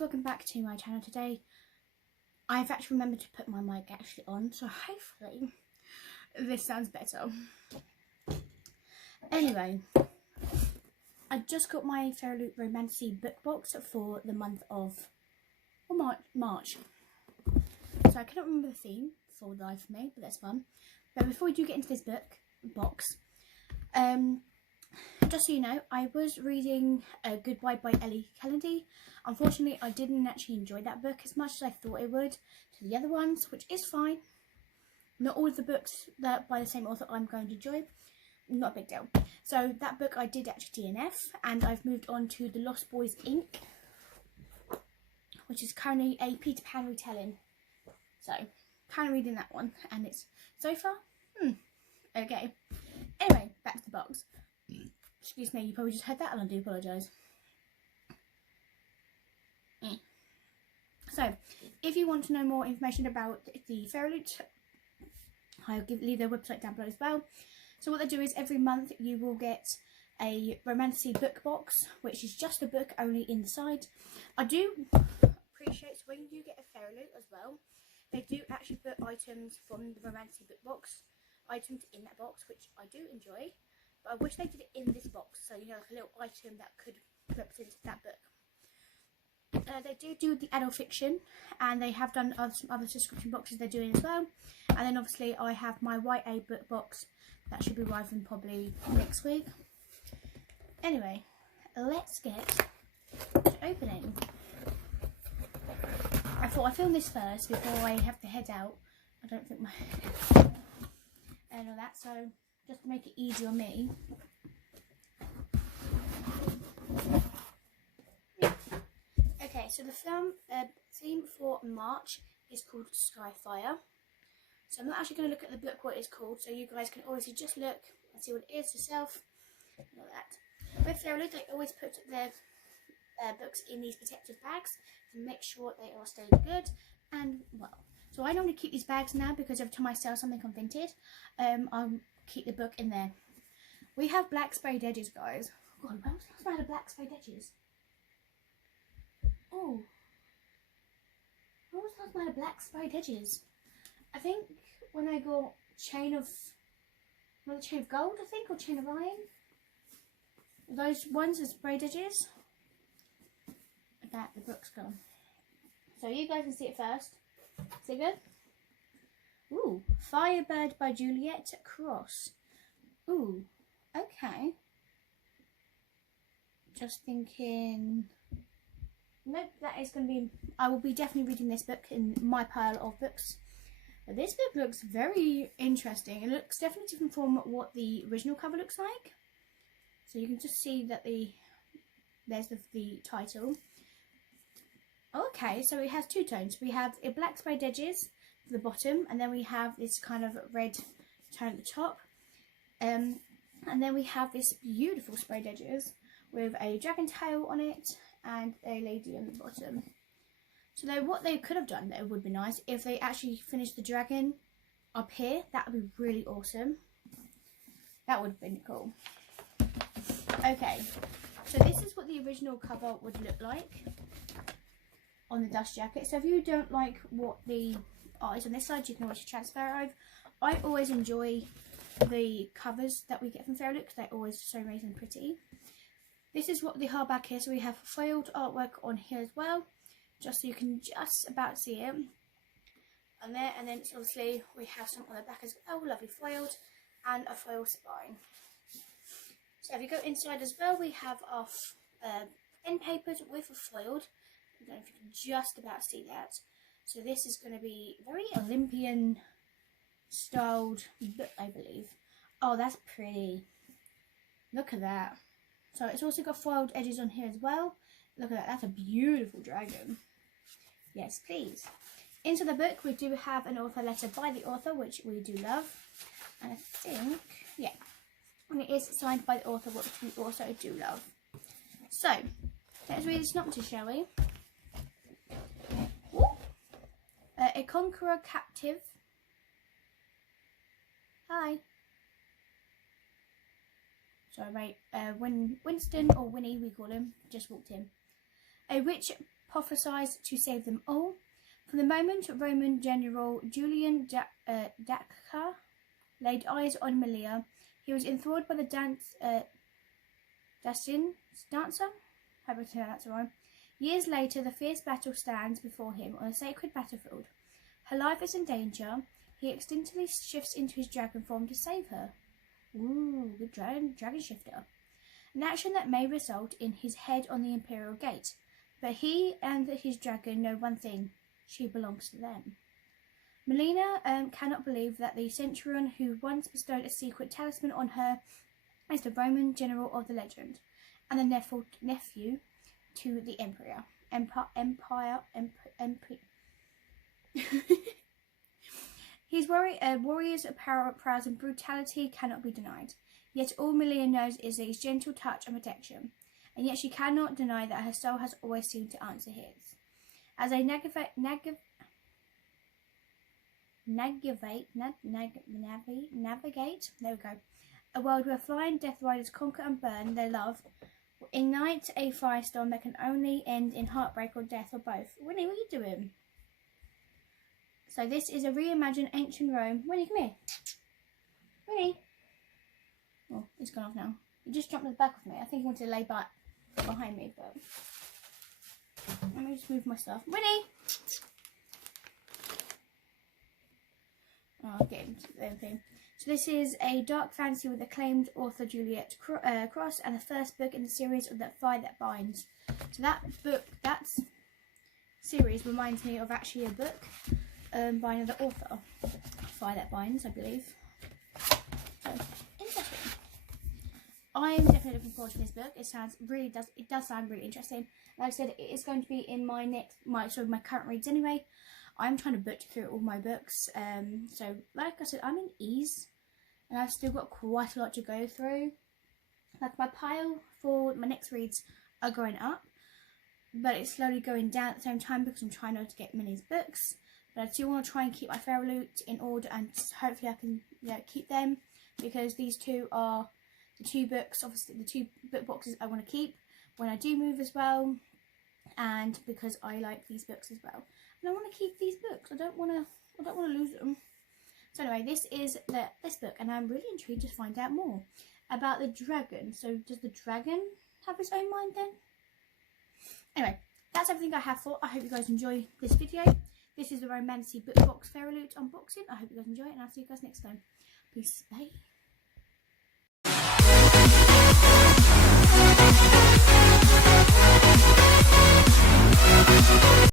welcome back to my channel. Today I've actually remembered to put my mic actually on, so hopefully this sounds better. Anyway, I just got my Fairyloot Romantasy book box for the month of March. So I cannot remember the theme for the life of me, but that's fun. But before we do get into this box, just so you know, I was reading Goodbye by Ellie Kennedy. Unfortunately, I didn't actually enjoy that book as much as I thought it would to the other ones, which is fine. Not all of the books that by the same author I'm going to enjoy. Not a big deal. So that book I did actually DNF, and I've moved on to The Lost Boys Inc., which is currently a Peter Pan retelling. So, kind of reading that one, and it's so far, okay. Anyway, back to the box. Excuse me, you probably just heard that, and I do apologise. So, if you want to know more information about the Fairyloot, I'll leave their website down below as well. So what they do is every month you will get a Romantasy book box, which is just a book only inside. I do appreciate, so when you get a Fairyloot as well, they do actually put items from the Romantasy book box, items in that box, which I do enjoy. But I wish they did it in this box, so you know, like a little item that could represent that book. They do the adult fiction, and they have done some other subscription boxes they're doing as well. And then obviously I have my YA book box that should be arriving probably next week. Anyway, let's get to opening. I thought I'd film this first before I have to head out. I don't think my and all that, so just to make it easy on me. Okay, so the theme for March is called Skyfire. So I'm not actually going to look at the book what it's called, so you guys can obviously just look and see what it is yourself and all that. With Fairyloot, they always put their books in these protective bags to make sure they are staying good and well. So I normally keep these bags now because every time I sell something on Vinted, I'll keep the book in there. We have black sprayed edges, guys. Oh God, when was the last time I had black sprayed edges? Oh, when was the last time I had black sprayed edges? I think when I got Chain of Gold, I think, or Chain of Iron. Those ones with sprayed edges. That the book's gone. So you guys can see it first. Is it good? Ooh, Firebird by Juliet Cross. Ooh, okay. Just thinking. Nope, that is going to be. I will be definitely reading this book in my pile of books. But this book looks very interesting. It looks definitely different from what the original cover looks like. So you can just see that there's the title. Okay, so it has two tones. We have a black sprayed edges for the bottom, and then we have this kind of red tone at the top. And then we have this beautiful sprayed edges with a dragon tail on it and a lady on the bottom. So what they could have done, that would be nice, if they actually finished the dragon up here, that would be really awesome. That would have been cool. Okay, so this is what the original cover would look like on the dust jacket. So if you don't like what the art is on this side, you can always transfer it over. I always enjoy the covers that we get from Fairyloot because they're always so amazing and pretty. This is what the hardback is. So we have foiled artwork on here as well, just so you can just about see it. And there, and then obviously we have some on the back as well, lovely foiled, and a foil spine. So if you go inside as well, we have our end papers with a foiled. I don't know if you can just about see that. So this is going to be very Olympian styled book, I believe. Oh, that's pretty. Look at that. So it's also got foiled edges on here as well. Look at that. That's a beautiful dragon. Yes, please. Into the book, we do have an author letter by the author, which we do love. And I think, yeah. And it is signed by the author, which we also do love. So, let's read the synopsis, shall we? A conqueror captive. Hi. Sorry, mate. When Winston, or Winnie we call him, just walked in. A witch prophesied to save them all. From the moment Roman general Julian Daca laid eyes on Melia, he was enthralled by the dancer. Hope I said that's wrong. Years later, the fierce battle stands before him on a sacred battlefield. Her life is in danger. He instinctively shifts into his dragon form to save her. Ooh, good dragon shifter. An action that may result in his head on the Imperial Gate. But he and his dragon know one thing. She belongs to them. Melina cannot believe that the centurion who once bestowed a secret talisman on her is the Roman general of the legend, and the nephew to the Emperor. His warrior's prowess and brutality cannot be denied. Yet all Melia knows is his gentle touch and protection, and yet she cannot deny that her soul has always seemed to answer his. As they navigate, there we go, a world where flying death riders conquer and burn their love, ignite a firestorm that can only end in heartbreak or death or both. Winnie, what are you doing? So this is a reimagined ancient Rome. Winnie, come here. Winnie. Oh, it's gone off now. You just jumped at the back of me. I think he wanted to lay back behind me, but let me just move my stuff. Winnie! Oh, I'll get into everything. So this is a dark fantasy with acclaimed author Juliet Cross, and the first book in the series of That Fire That Binds. So that series reminds me of actually a book by another author, Fire That Binds, I believe. So interesting. I'm definitely looking forward to this book. It does sound really interesting. Like I said, it is going to be in my current reads anyway. I'm trying to butcher through all my books. So like I said, I'm in ease, and I've still got quite a lot to go through. Like my pile for my next reads are going up, but it's slowly going down at the same time because I'm trying not to get Minnie's books. But I do want to try and keep my Fairyloot in order, and hopefully I can keep them, because these two are the two books, obviously the two book boxes I want to keep when I do move as well, and because I like these books as well, and I want to keep these books. I don't want to lose them. So anyway, this is this book, and I'm really intrigued to find out more about the dragon. So does the dragon have its own mind then? Anyway, that's everything I have for. I hope you guys enjoy this video. This is the Romantasy book box Fairyloot unboxing. I hope you guys enjoy it, and I'll see you guys next time. Peace. Bye.